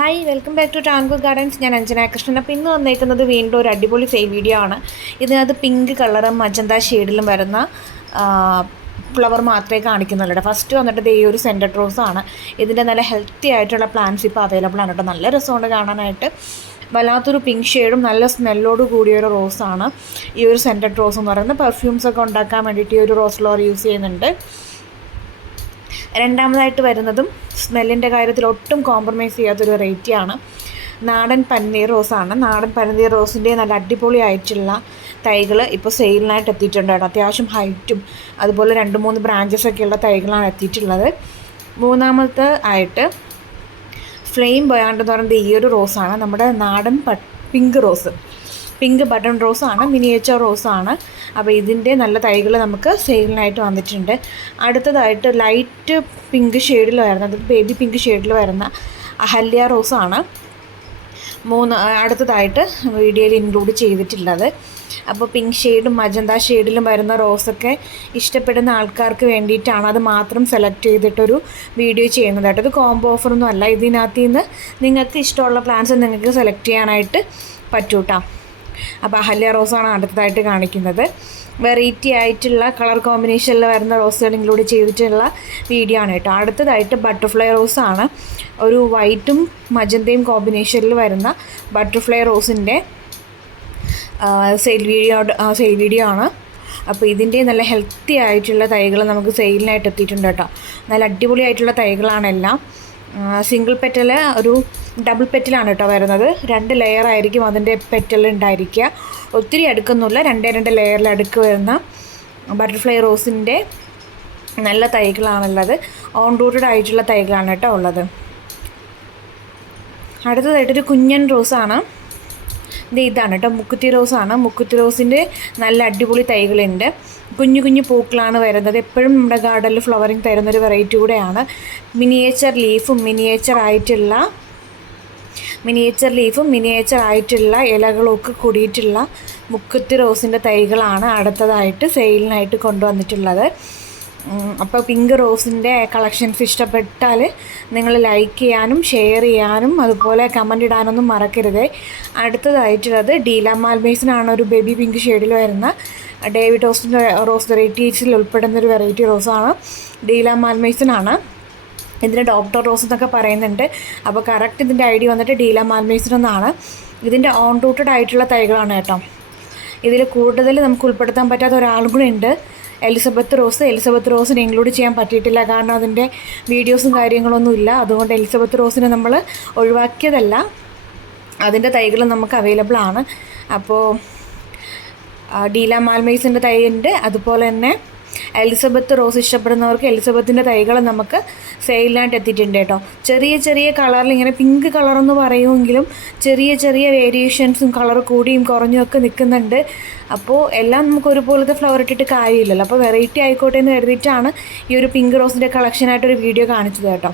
Hi welcome back to Tango Gardens. ഞാൻ അഞ്ജന കൃഷ്ണൻ. അപ്പോൾ ഇന്ന് വന്നേക്കുന്നത് വീണ്ടും ഒരു അടിപൊളി സെയിൽ വീഡിയോ ആണ്. ഇതിനകത്ത് പിങ്ക് കളറും മജന്ത ഷെയ്ഡിലും വരുന്ന ഫ്ലവർ മാത്രമേ കാണിക്കുന്നുള്ളൂ. ഫസ്റ്റ് വന്നിട്ട് ഈ ഒരു സെൻറ്റർ റോസ് ആണ്. ഇതിൻ്റെ നല്ല ഹെൽത്തി ആയിട്ടുള്ള പ്ലാന്റ്സ് ഇപ്പോൾ അവൈലബിൾ ആണ് കേട്ടോ. നല്ല രസമുണ്ട് കാണാനായിട്ട്. വല്ലാത്തൊരു പിങ്ക് ഷെയ്ഡും നല്ല സ്മെല്ലോട് കൂടിയൊരു റോസാണ് ഈ ഒരു സെൻറ്റർ റോസ് എന്ന് പറയുന്നത്. പെർഫ്യൂംസൊക്കെ ഉണ്ടാക്കാൻ വേണ്ടിയിട്ട് ഈ ഒരു റോസ് ഫ്ലവർ യൂസ് ചെയ്യുന്നുണ്ട്. രണ്ടാമതായിട്ട് വരുന്നതും സ്മെല്ലിൻ്റെ കാര്യത്തിൽ ഒട്ടും കോംപ്രമൈസ് ചെയ്യാത്തൊരു വെറൈറ്റിയാണ്. നാടൻ പനീർ റോസാണ്. നാടൻ പനീർ റോസിൻ്റെ നല്ല അടിപൊളിയായിട്ടുള്ള തൈകൾ ഇപ്പോൾ സെയിലിനായിട്ട് എത്തിയിട്ടുണ്ട് കേട്ടോ. അത്യാവശ്യം ഹൈറ്റും അതുപോലെ 2-3 ബ്രാഞ്ചസൊക്കെയുള്ള തൈകളാണ് എത്തിയിട്ടുള്ളത്. മൂന്നാമത്തെ ആയിട്ട് ഫ്ലെയിം ബൊയാണ്ട് എന്ന് പറയുന്നത് ഈ ഒരു റോസാണ്. നമ്മുടെ നാടൻ പിങ്ക് ബട്ടൺ റോസാണ്. മിനിയേച്ചർ റോസാണ്. അപ്പോൾ ഇതിൻ്റെ നല്ല തൈകൾ നമുക്ക് സെയിലിനായിട്ട് വന്നിട്ടുണ്ട്. അടുത്തതായിട്ട് ലൈറ്റ് പിങ്ക് ഷെയ്ഡിൽ വരുന്ന, അത് ബേബി പിങ്ക് ഷെയ്ഡിൽ വരുന്ന അഹല്യ റോസാണ് അടുത്തതായിട്ട് വീഡിയോയിൽ ഇൻക്ലൂഡ് ചെയ്തിട്ടുള്ളത്. അപ്പോൾ പിങ്ക് ഷെയ്ഡും മജന്ത ഷെയ്ഡിലും വരുന്ന റോസൊക്കെ ഇഷ്ടപ്പെടുന്ന ആൾക്കാർക്ക് വേണ്ടിയിട്ടാണ് അത് മാത്രം സെലക്ട് ചെയ്തിട്ടൊരു വീഡിയോ ചെയ്യുന്നത് കേട്ടോ. ഇത് കോംബോ ഓഫറൊന്നും അല്ല. ഇതിനകത്ത് നിന്ന് നിങ്ങൾക്ക് ഇഷ്ടമുള്ള പ്ലാന്റ്സ് നിങ്ങൾക്ക് സെലക്ട് ചെയ്യാനായിട്ട് പറ്റൂട്ടോ. അപ്പോൾ അഹല്യ റോസാണ് അടുത്തതായിട്ട് കാണിക്കുന്നത്. വെറൈറ്റി ആയിട്ടുള്ള കളർ കോമ്പിനേഷനിൽ വരുന്ന റോസുകൾ ഇൻക്ലൂഡ് ചെയ്തിട്ടുള്ള വീഡിയോ ആണ് കേട്ടോ. അടുത്തതായിട്ട് ബട്ടർഫ്ലൈ റോസാണ്. ഒരു വൈറ്റും മജന്തയും കോമ്പിനേഷനിൽ വരുന്ന ബട്ടർഫ്ലൈ റോസിൻ്റെ സെയിൽ വീഡിയോ ആണ്. അപ്പോൾ ഇതിൻ്റെ നല്ല ഹെൽത്തി ആയിട്ടുള്ള തൈകൾ നമുക്ക് സെയിലിനായിട്ട് എത്തിയിട്ടുണ്ട് കേട്ടോ. നല്ല അടിപൊളിയായിട്ടുള്ള തൈകളാണെല്ലാം. സിംഗിൾ പെറ്റൽ ഒരു ഡബിൾ പെറ്റലാണ് കേട്ടോ വരുന്നത്. 2 ലെയർ ആയിരിക്കും അതിൻ്റെ പെറ്റൽ ഉണ്ടായിരിക്കുക. ഒത്തിരി അടുക്കൊന്നുമില്ല. 2 ലെയറിൽ അടുക്ക് വരുന്ന ബട്ടർഫ്ലൈ റോസിൻ്റെ നല്ല തൈകളാണുള്ളത്. ഓൺ റൂട്ടഡ് ആയിട്ടുള്ള തൈകളാണ് കേട്ടോ ഉള്ളത്. അടുത്തതായിട്ടൊരു കുഞ്ഞൻ റോസാണ്. ഇതാണ് കേട്ടോ, മുക്കുത്തി റോസാണ്. മുക്കുത്തി റോസിൻ്റെ നല്ല അടിപൊളി തൈകളുണ്ട്. കുഞ്ഞു പൂക്കളാണ് വരുന്നത്. എപ്പോഴും നമ്മുടെ ഗാർഡനിൽ ഫ്ലവറിങ് തരുന്നൊരു വെറൈറ്റി കൂടെയാണ്. മിനിയേച്ചർ ലീഫും മിനിയേച്ചർ ആയിട്ടുള്ള ഇലകളൊക്കെ കൂടിയിട്ടുള്ള മുക്കുത്തി റോസിൻ്റെ തൈകളാണ് അടുത്തതായിട്ട് സെയിലിനായിട്ട് കൊണ്ടുവന്നിട്ടുള്ളത്. അപ്പോൾ പിങ്ക് റോസിൻ്റെ കളക്ഷൻസ് ഇഷ്ടപ്പെട്ടാൽ നിങ്ങൾ ലൈക്ക് ചെയ്യാനും ഷെയർ ചെയ്യാനും അതുപോലെ കമൻ്റ് ഇടാനൊന്നും മറക്കരുത്. അടുത്തതായിട്ടുള്ളത് ഡീല മാൽമേസിനാണ്. ഒരു ബേബി പിങ്ക് ഷെയ്ഡിൽ വരുന്ന ഡേവിഡ് ഓസ്റ്റിൻ്റെ റോസ് വെറൈറ്റീസിൽ ഉൾപ്പെടുന്നൊരു വെറൈറ്റി റോസാണ്. ഡീല മാൽമേസിനാണ്. ഇതിന് ഡോക്ടർ റോസ് എന്നൊക്കെ പറയുന്നുണ്ട്. അപ്പോൾ കറക്റ്റ് ഇതിൻ്റെ ഐഡിയ വന്നിട്ട് ഡീല മാൽമേസിൻ എന്നാണ്. ഇതിൻ്റെ ഓൺ റൂട്ടഡ് ആയിട്ടുള്ള തൈകളാണ് കേട്ടോ. ഇതിൽ കൂടുതൽ നമുക്ക് ഉൾപ്പെടുത്താൻ പറ്റാത്ത ഒരാളും കൂടെ ഉണ്ട്, എലിസബത്ത് റോസിനെ ഇൻക്ലൂഡ് ചെയ്യാൻ പറ്റിയിട്ടില്ല. കാരണം അതിൻ്റെ വീഡിയോസും കാര്യങ്ങളൊന്നും ഇല്ല. അതുകൊണ്ട് എലിസബത്ത് റോസിനെ നമ്മൾ ഒഴിവാക്കിയതല്ല. അതിൻ്റെ തൈകൾ നമുക്ക് അവൈലബിൾ ആണ്. അപ്പോൾ ഡീല മാൽമേസിൻ്റെ തൈ ഉണ്ട്. അതുപോലെ തന്നെ എലിസബത്ത് റോസ് ഇഷ്ടപ്പെടുന്നവർക്ക് എലിസബത്തിൻ്റെ തൈകൾ നമുക്ക് സെയിലിനായിട്ട് എത്തിയിട്ടുണ്ട് കേട്ടോ. ചെറിയ കളറിൽ ഇങ്ങനെ പിങ്ക് കളറെന്ന് പറയുമെങ്കിലും ചെറിയ വേരിയേഷൻസും കളർ കൂടിയും കുറഞ്ഞും ഒക്കെ നിൽക്കുന്നുണ്ട്. അപ്പോൾ എല്ലാം നമുക്ക് ഒരുപോലത്തെ ഫ്ലവർ ഇട്ടിട്ട് കാര്യമില്ലല്ലോ. അപ്പോൾ വെറൈറ്റി ആയിക്കോട്ടെ എന്ന് കരുതിയിട്ടാണ് ഈ ഒരു പിങ്ക് റോസിൻ്റെ കളക്ഷനായിട്ടൊരു വീഡിയോ കാണിച്ചത് കേട്ടോ.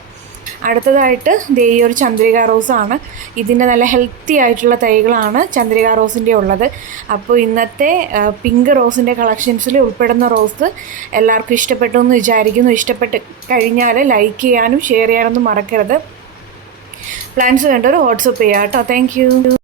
അടുത്തതായിട്ട് ഈ ഒരു ചന്ദ്രിക റോസാണ്. ഇതിൻ്റെ നല്ല ഹെൽത്തി ആയിട്ടുള്ള തൈകളാണ് ചന്ദ്രിക റോസിൻ്റെ ഉള്ളത്. അപ്പോൾ ഇന്നത്തെ പിങ്ക് റോസിൻ്റെ കളക്ഷൻസിൽ ഉൾപ്പെടുന്ന റോസ് എല്ലാവർക്കും ഇഷ്ടപ്പെട്ടു എന്ന് വിചാരിക്കുന്നു. ഇഷ്ടപ്പെട്ട് കഴിഞ്ഞാൽ ലൈക്ക് ചെയ്യാനും ഷെയർ ചെയ്യാനൊന്നും മറക്കരുത്. പ്ലാൻസ് വേണ്ടവർ വാട്സപ്പ് ചെയ്യാം കേട്ടോ. Thank you.